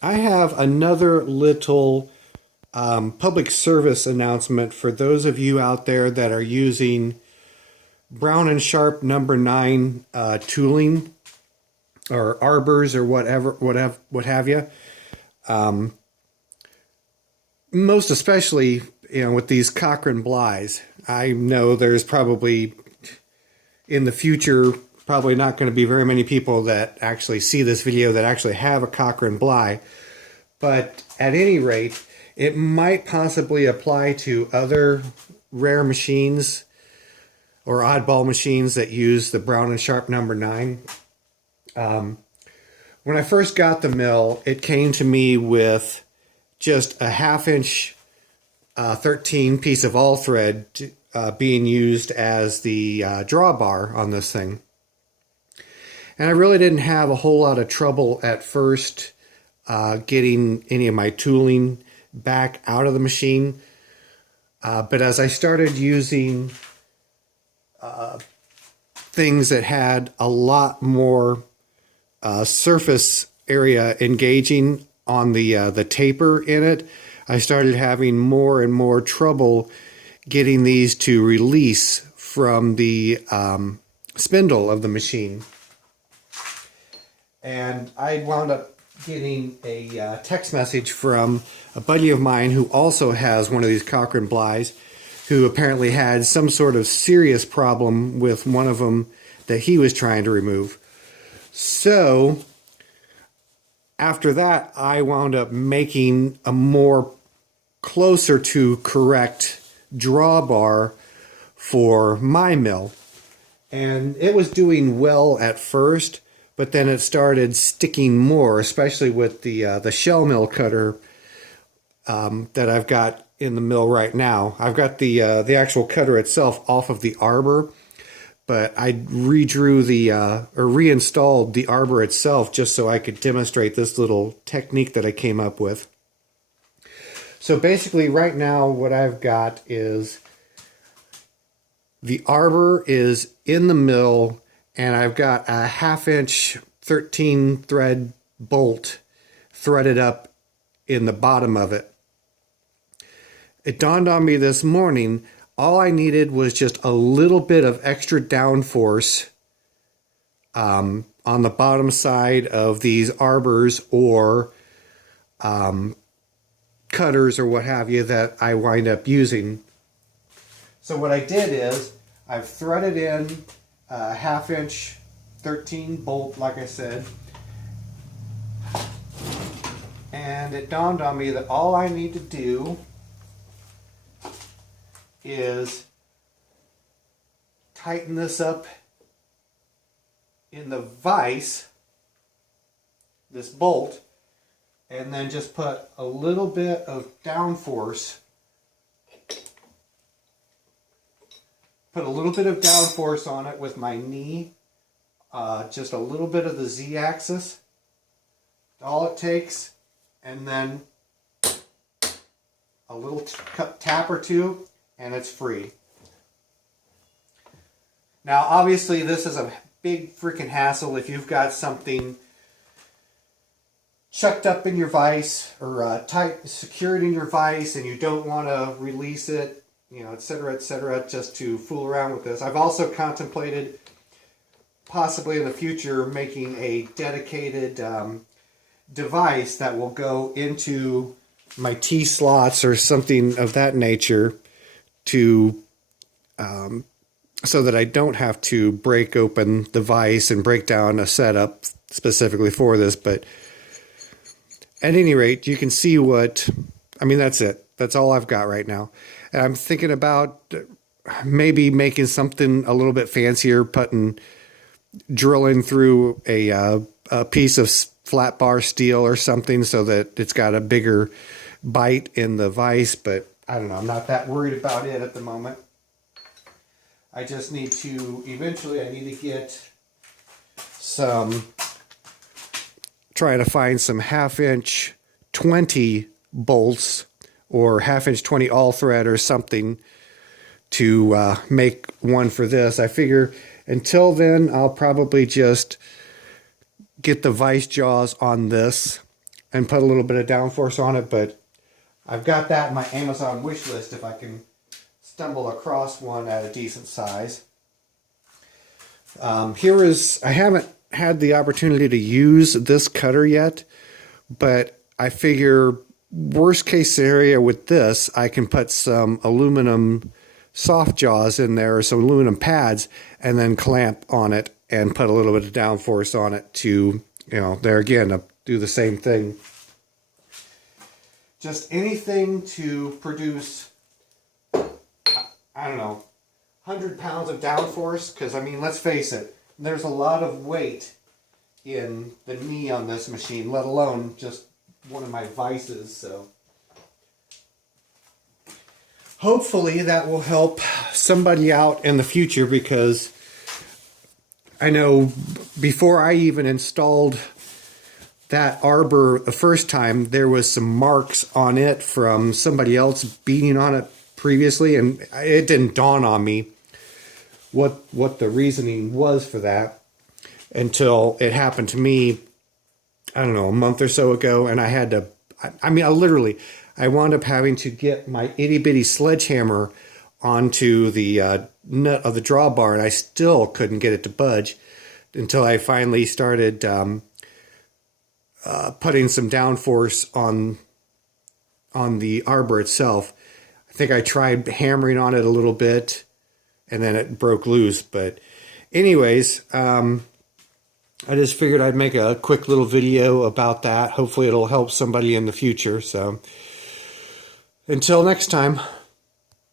I have another little public service announcement for those of you out there that are using Brown and Sharp number 9 tooling or arbors or what have you. Most especially, with these Cochrane Blyes. I know there's probably in the future probably not going to be very many people that actually see this video that actually have a Cochrane Bly. But at any rate, it might possibly apply to other rare machines or oddball machines that use the Brown and Sharp number 9. When I first got the mill, it came to me with just a half-inch 13 piece of all thread being used as the drawbar on this thing. And I really didn't have a whole lot of trouble at first getting any of my tooling back out of the machine. But as I started using things that had a lot more surface area engaging on the taper in it, I started having more and more trouble getting these to release from the spindle of the machine. And I wound up getting a text message from a buddy of mine who also has one of these Cochrane Blyes, who apparently had some sort of serious problem with one of them that he was trying to remove. So after that, I wound up making a more closer to correct drawbar for my mill. And it was doing well at first, but then it started sticking more, especially with the shell mill cutter that I've got in the mill right now. I've got the actual cutter itself off of the arbor, but I reinstalled the arbor itself just so I could demonstrate this little technique that I came up with. So basically right now what I've got is the arbor is in the mill, and I've got a half-inch 13 thread bolt threaded up in the bottom of it. It dawned on me this morning, all I needed was just a little bit of extra downforce on the bottom side of these arbors or cutters or what have you that I wind up using. So what I did is I've threaded in a half-inch 13 bolt, like I said, and it dawned on me that all I need to do is tighten this up in the vise, this bolt, and then just put a little bit of downforce. Put a little bit of downforce on it with my knee, just a little bit of the Z-axis, all it takes, and then a little tap or two, and it's free. Now obviously this is a big freaking hassle if you've got something chucked up in your vise or tight secured in your vise and you don't want to release it, etc., just to fool around with this. I've also contemplated possibly in the future making a dedicated device that will go into my T-slots or something of that nature to so that I don't have to break open the vise and break down a setup specifically for this. But at any rate, you can see that's it. That's all I've got right now. And I'm thinking about maybe making something a little bit fancier, drilling through a piece of flat bar steel or something so that it's got a bigger bite in the vise. But I don't know. I'm not that worried about it at the moment. I just need to, eventually I need to get trying to find some half-inch 20 bolts or half-inch 20 all thread or something to make one for this. I figure until then I'll probably just get the vise jaws on this and put a little bit of downforce on it, but I've got that in my Amazon wish list if I can stumble across one at a decent size. I haven't had the opportunity to use this cutter yet, but I figure worst case scenario with this, I can put some aluminum soft jaws in there, or some aluminum pads, and then clamp on it and put a little bit of downforce on it to, there again, do the same thing. Just anything to produce, I don't know, 100 pounds of downforce, because, I mean, let's face it, there's a lot of weight in the knee on this machine, let alone just one of my vices, so hopefully that will help somebody out in the future, because I know before I even installed that arbor the first time, there was some marks on it from somebody else beating on it previously, and it didn't dawn on me what the reasoning was for that until it happened to me, I don't know, a month or so ago, and I had to, I wound up having to get my itty bitty sledgehammer onto the nut of the drawbar, and I still couldn't get it to budge until I finally started putting some downforce on the arbor itself. I think I tried hammering on it a little bit, and then it broke loose. But anyways, I just figured I'd make a quick little video about that. Hopefully it'll help somebody in the future. So until next time.